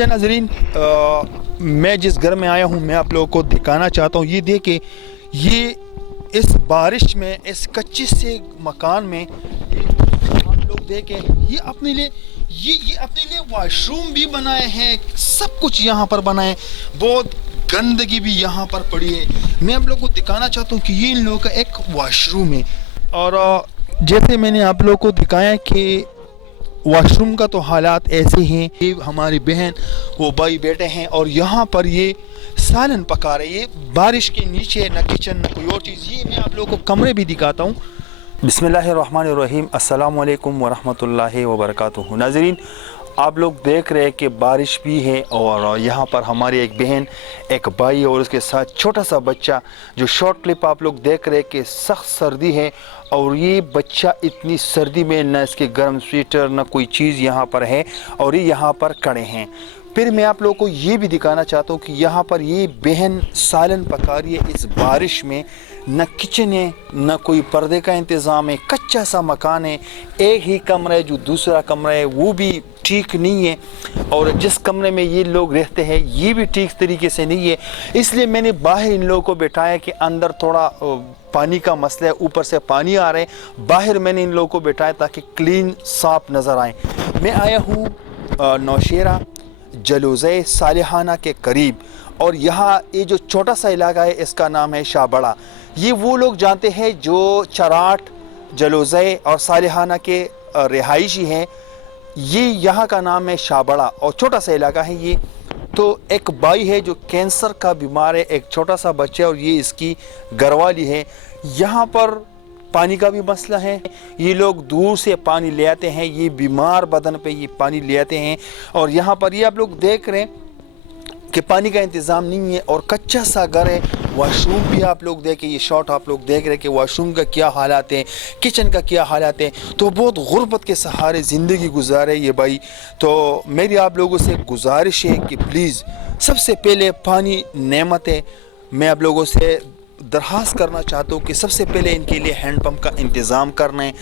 اچھا ناظرین، میں جس گھر میں آیا ہوں میں آپ لوگوں کو دکھانا چاہتا ہوں. یہ دیکھیں، یہ اس بارش میں اس کچے سے مکان میں آپ لوگ دیکھیں، یہ اپنے لیے واش روم بھی بنائے ہیں، سب کچھ یہاں پر بنائے. بہت گندگی بھی یہاں پر پڑی ہے. میں آپ لوگوں کو دکھانا چاہتا ہوں کہ یہ ان لوگوں کا ایک واش روم ہے. اور جیسے میں نے آپ لوگوں کو دکھایا کہ واش روم کا تو حالات ایسے ہیں. یہ ہماری بہن وہ بھائی بیٹے ہیں اور یہاں پر یہ سالن پکا رہے. یہ بارش کے نیچے، نہ کچن نہ کوئی اور چیز. یہ میں آپ لوگوں کو کمرے بھی دکھاتا ہوں. بسم اللہ الرحمن الرحیم. السلام علیکم ورحمۃ اللہ وبرکاتہ. ناظرین، آپ لوگ دیکھ رہے ہیں کہ بارش بھی ہے اور یہاں پر ہماری ایک بہن، ایک بھائی اور اس کے ساتھ چھوٹا سا بچہ. جو شارٹ کلپ آپ لوگ دیکھ رہے ہیں کہ سخت سردی ہے اور یہ بچہ اتنی سردی میں نہ اس کے گرم سویٹر نہ کوئی چیز یہاں پر ہے اور یہ یہاں پر کھڑے ہیں. پھر میں آپ لوگوں کو یہ بھی دکھانا چاہتا ہوں کہ یہاں پر یہ بہن سالن پکا رہی ہے اس بارش میں. نہ کچن ہے نہ کوئی پردے کا انتظام ہے، کچا سا مکان ہے. ایک ہی کمرہ ہے، جو دوسرا کمرہ ہے وہ بھی ٹھیک نہیں ہے، اور جس کمرے میں یہ لوگ رہتے ہیں یہ بھی ٹھیک طریقے سے نہیں ہے. اس لیے میں نے باہر ان لوگوں کو بٹھایا کہ اندر تھوڑا پانی کا مسئلہ ہے، اوپر سے پانی آ رہے ہیں. باہر میں نے ان لوگوں کو بٹھایا تاکہ کلین صاف نظر آئیں. میں آیا ہوں نوشیرہ جلوزے صالحانہ کے قریب، اور یہاں یہ جو چھوٹا سا علاقہ ہے اس کا نام ہے شاہ بڑا. یہ وہ لوگ جانتے ہیں جو چراٹ، جلوزے اور صالحانہ کے رہائشی ہیں. یہ یہاں کا نام ہے شاہ بڑا اور چھوٹا سا علاقہ ہے یہ. تو ایک بھائی ہے جو کینسر کا بیمار ہے، ایک چھوٹا سا بچہ ہے اور یہ اس کی گھر والی ہے. یہاں پر پانی کا بھی مسئلہ ہے. یہ لوگ دور سے پانی لے آتے ہیں، یہ بیمار بدن پہ یہ پانی لے آتے ہیں. اور یہاں پر یہ آپ لوگ دیکھ رہے ہیں کہ پانی کا انتظام نہیں ہے اور کچا سا گھر ہے. واش روم بھی آپ لوگ دیکھیں، یہ شاٹ آپ لوگ دیکھ رہے ہیں کہ واش روم کا کیا حالات ہیں، کچن کا کیا حالات ہیں. تو بہت غربت کے سہارے زندگی گزارے یہ بھائی. تو میری آپ لوگوں سے گزارش ہے کہ پلیز، سب سے پہلے پانی نعمت ہے. میں آپ لوگوں سے درخواست کرنا چاہتا ہوں کہ سب سے پہلے ان کے لیے ہینڈ پمپ کا انتظام کرنا ہے.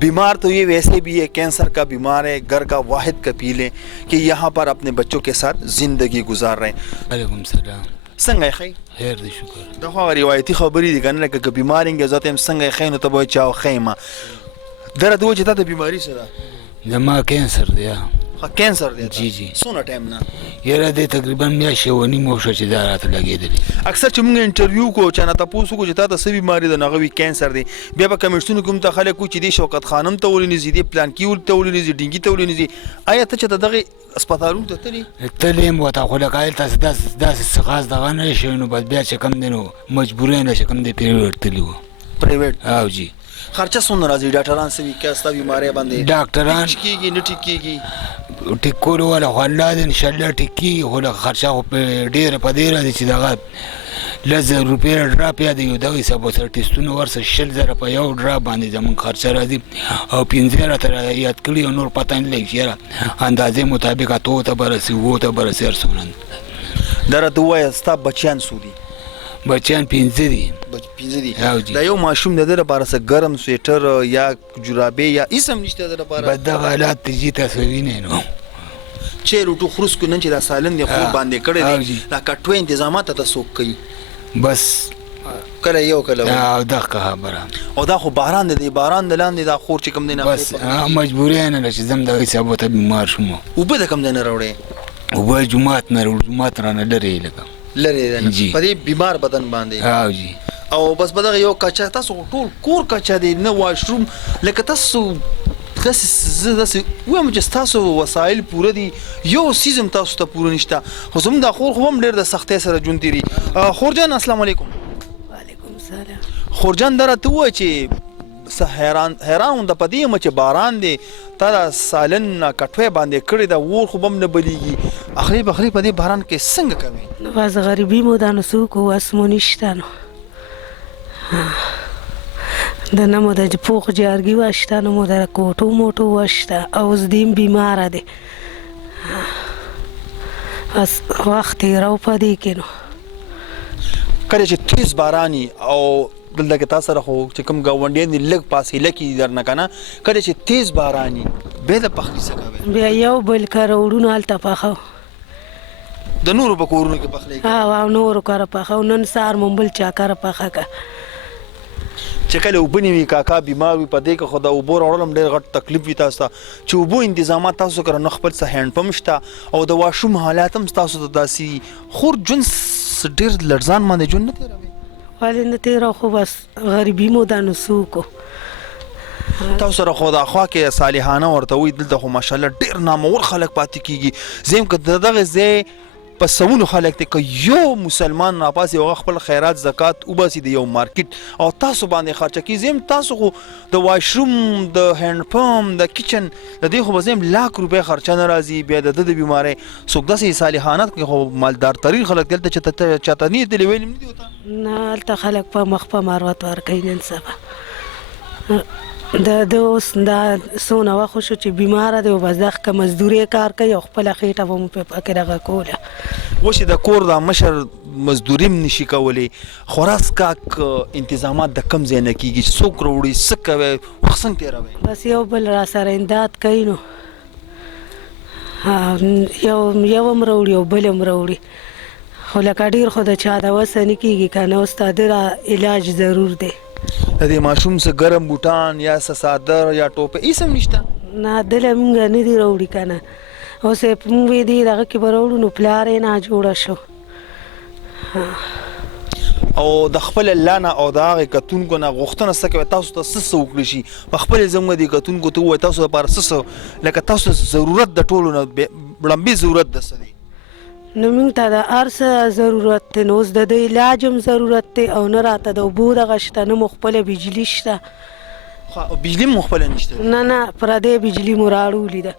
بیمار تو یہ ویسے بھی ہے، کینسر کا بیمار ہے. گھر کا واحد کپیل ہے کہ یہاں پر اپنے بچوں کے ساتھ زندگی گزار رہے ہیں. علیکم السلام. څنګه خی؟ خیر دی شکر. دا خو روایتي خبرې دي کنه، لکه که بیمار یې زه ته هم څنګه خی نو ته به چاو خیمه دره دوه چې تا ته بیماری سره زما کینسر دی. کینسر دی؟ جی جی. څونه ټایم نه؟ یاره دی تقریبا میاشت یوه نیم وشوه چې دا راته لګېدلې. اکثر چې موږ انټرویو کوو چا نه تپوس وکړو چې تا ته څه بیماري ده، نو هغه وي کینسر دی. بیا به کمنټسونو کې هم ته خلک وایي چې دې شوکت خانم ته ولې نه ځي، دې پلانکي ته ولې نه ځي، ډینګي ته ولې نه ځي. آیا ته چې ته دغې هسپتالونو ته تلې؟ تللی یم ورته، خو لکه هلته داسې څه خاص دغه نه شوی، نو بس بیا چې کوم دی نو مجبورۍ نه چې کوم دی پریویټ تللي وو. پرایویټ؟ او جی. خرچه څومره راځي؟ ډاکټران څه وایي که ستا بیماری باندې ډاکټران ټیک کېږي نه ټیک کېږي؟ ټیک کولو والا خو الله دی انشاءالله ټیک کېږي، خو لکه خرچه خو ډېره په دې راځي چې دغه 10,000 روپۍ ډراپ یا د یو دغه حساب سره ټسټونه ورسه 20,000 په یو ډراپ باندې زموږ خرچه راځي، او 15 راته یاد کړي او نور پته نه لګي چې یاره اندازې مطابق 8 ته به رسي 7 ته به رسي هر څومره. دا راته ووایه ستا بچیان څو دي؟ بچیان 15 دي. 15 دي. او جی. دا یو ماشوم د ده لپاره څه ګرم سویټر یا جرابې یا هېڅ هم نشته د لپاره؟ بس دغه حالات ته جي تاسو وینئ نو چې روټو خروس کو نن چې دا سالن دی خور باندې کړی او دی، جی. دا کټوه انتظامات ته څوک کوي؟ بس کله یو کله بل. او دغه خبره. او دا خو باران دی، باران د لاندې دا خور چې کوم دی نه بس مجبوري نه ده چې ځم دغه حساب ته بیمار شوم. اوبه د کوم ځای نه راوړې؟ اوبه جومات نه راوړو، جومات رانه لرې لږه لرې جی. په دې بیمار بدن باندې. او جی. او بس په دغه یو کچا تاسو ټول کور کچا دی، نه واشروم، لکه تاسو داسې وایم چې ستاسو وسایل پوره دي، یو څیز هم تاسو ته پوره نشته. خو زموږ دا خور خو هم ډېر د سختۍ سره ژوند تېري. خورجان السلام علیکم. وعلیکم السلام. خورجان دا راته ووایه چې حیران وم د په دې یم چې باران دی، تا دا سالن کټوی باندې کړې ده، اور خو به هم نه بلیږي، اخري بخري په دې باران کې څنګه کوې؟ نو باز غریبي مو دا نو څه وکړو، وس مو نشته نو د نه مو د پوخ جارګي وشته، نه مو د کوټو موټو وشته، اوس دیم بیماره دی، بس وخت تېرو په دې کې نو. کله چې تیز باراني او دلته کې تا سره خو چې کوم ګاونډیان دي لږ فاصله کې درنه که نه، کله چې تیز باراني بیا د پخلي څه کوې؟ بیا یو بل کاره وړونه هلته پخو، د نورو په کورونو کې پخلی او نورو کره پخه او نن سهار مو بل چا کره پخه که چې کله اوبه نه وي کاکا بیمار وي په دې کې خو د اوبو راوړل هم ډېر غټ تکلیف وي تاسو ته چې اوبو انتظامات تاسو کره نه خپل څه هینډ پمپ شته او د واشروم حالات هم تاسو ته داسې خور ژوند ډېر لړزان باندې ژوند نه تېروي ولې نه تېره خو بس غریبي مو دا نو څه وکړو تاسو سره خو د خوا کې صالحانه ورته وي دلته خو ماشاءالله ډېر نامور خلک پاتې کېږي زه هم که د دغه ځای په سوونو خلک دی که یو مسلمان راپاسي هغه خپل خیرات زکات وباسي د یو مارکیټ او تاسو باندې خرچه کړي زه هم تاسو خو د واشروم د هینډ پمپ د کچن د دې خو به زه هم لاک روپۍ خرچه نه راځي بیا د ده د بیمارۍ څوک داسې صالحانه خو مالدار ترین خلک دلته چې چاته نه دلې ویلي نه دي ورته نه هلته خلک په مخ په مروت ورکوي نن سبا د اوس دا څونه وخت شو چې بیماره دی او بس دغه که مزدوري کار کوي او خپله خېټه به مو پکې دغه کوله اوس چې د کور دا مشر مزدوري هم نشي کولی خوراک کاک انتظامات د کم ځای نه کېږي چې څوک راوړي څه کوي وخت څنګه تېروئ بس یو بل را سره امداد کوي نو یو هم راوړي او بل هم راوړي خو لکه ډېر خو د چا د وسه نه کېږي که نه اوس د ده را علاج ضرور دی د دې ماشوم څه ګرم بوټان یا څه څادر یا ټوپۍ هېڅ هم نشته نه دله مونږ نه دي راوړي که نه اوس یې مونږ وې دې دغه کې به راوړو نو پلار یې ناجوړه شو او د خپل الله نه او د هغې کتونکو نه غوښتنه څه کوي تاسو ته څه وکړي شي په خپلې زموږ دې کتونکو ته ووایي تاسو لپاره څه لکه تاسو ضرورت د ټولو نه لومبي ضرورت د څه دی نو موږ ته د هر څه ضرورت دی نو اوس د ده علاج هم ضرورت دی او نه راته د اوبو دغه شته نه مو خپله بجلي شته بجلي مو خپله نشته نه نه پردی بجلي مو راوړولې ده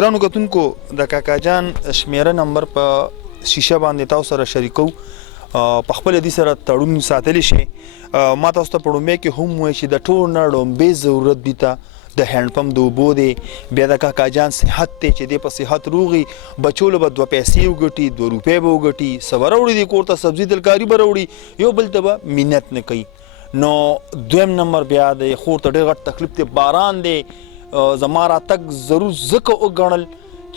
ګرانو کتونکو د کاکا جان شمیره نمبر په شیشه باندې تاسو سره شریکو په خپل دې سره تړون ساتلی شي ما تاسو ته په لومړی کې هم وایي چې د ټول نه لومبی ضرورت دي ته د هینډ پمپ د اوبو دی بیا د کاکا جان صحت دی چې دی په صحت روغي بچو له به 2 پیسې وګټي 2 روپۍ به وګټي څه به راوړي دي کور ته سبزي ترکاري به راوړي یو بل ته به مینت نه کوي نو دویم نمبر بیا د خور ته ډېر غټ تکلیف دی باران دی زما راتګ ضرور ځکه وګڼل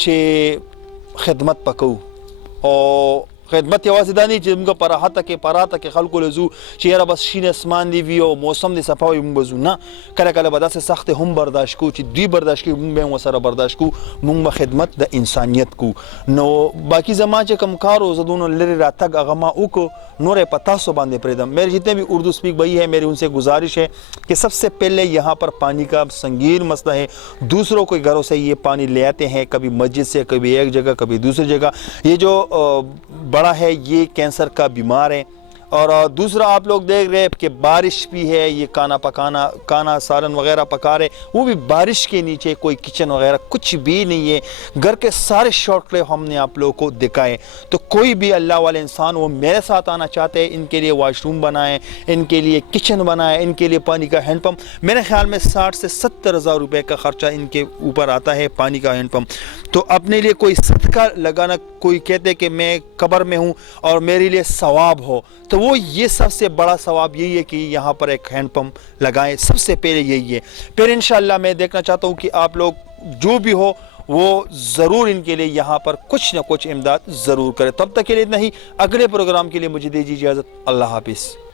چې خدمت پکوو او خدمت یوازې دا نه چې موږ په راحته کې خلکو له ځو چې یاره بس شین اسمان دی وي او موسم دی صفا وي موږ به ځو نه کله کله به داسې سختې هم برداشت کوو چې دوی برداشت کوي موږ به هم ورسره برداشت کوو موږ به خدمت د انسانیت کوو نو باقي زما چې کوم کار و زه دونو لرې راتګ هغه ما وکړو نور په تاسو باندې پرېږدم میرے جتنے بھی اردو اسپیک بھائی ہے میری ان سے گزارش ہے کہ سب سے پہلے یہاں پر پانی کا سنگین مسئلہ ہے دوسروں کے گھروں سے یہ پانی لے آتے ہیں کبھی مسجد سے کبھی ایک جگہ کبھی دوسری جگہ یہ جو بڑا ہے یہ کینسر کا بیمار ہے اور دوسرا آپ لوگ دیکھ رہے کہ بارش بھی ہے یہ کانا سالن وغیرہ پکا رہے وہ بھی بارش کے نیچے کوئی کچن وغیرہ کچھ بھی نہیں ہے گھر کے سارے شارٹ کلپ ہم نے آپ لوگوں کو دکھائے تو کوئی بھی اللہ والے انسان وہ میرے ساتھ آنا چاہتے ہیں ان کے لیے واش روم بنائیں ان کے لیے کچن بنائیں ان کے لیے پانی کا ہینڈ پمپ میرے خیال میں 60 سے 70 ہزار روپے کا خرچہ ان کے اوپر آتا ہے پانی کا ہینڈ پمپ تو اپنے لیے کوئی صدقہ لگانا کوئی کہتے کہ میں قبر میں ہوں اور میرے لیے ثواب ہو تو وہ یہ سب سے بڑا ثواب یہی ہے کہ یہاں پر ایک ہینڈ پمپ لگائیں سب سے پہلے یہی ہے پھر انشاءاللہ میں دیکھنا چاہتا ہوں کہ آپ لوگ جو بھی ہو وہ ضرور ان کے لیے یہاں پر کچھ نہ کچھ امداد ضرور کرے تب تک کے لیے اتنا ہی اگلے پروگرام کے لیے مجھے دیجیے اجازت اللہ حافظ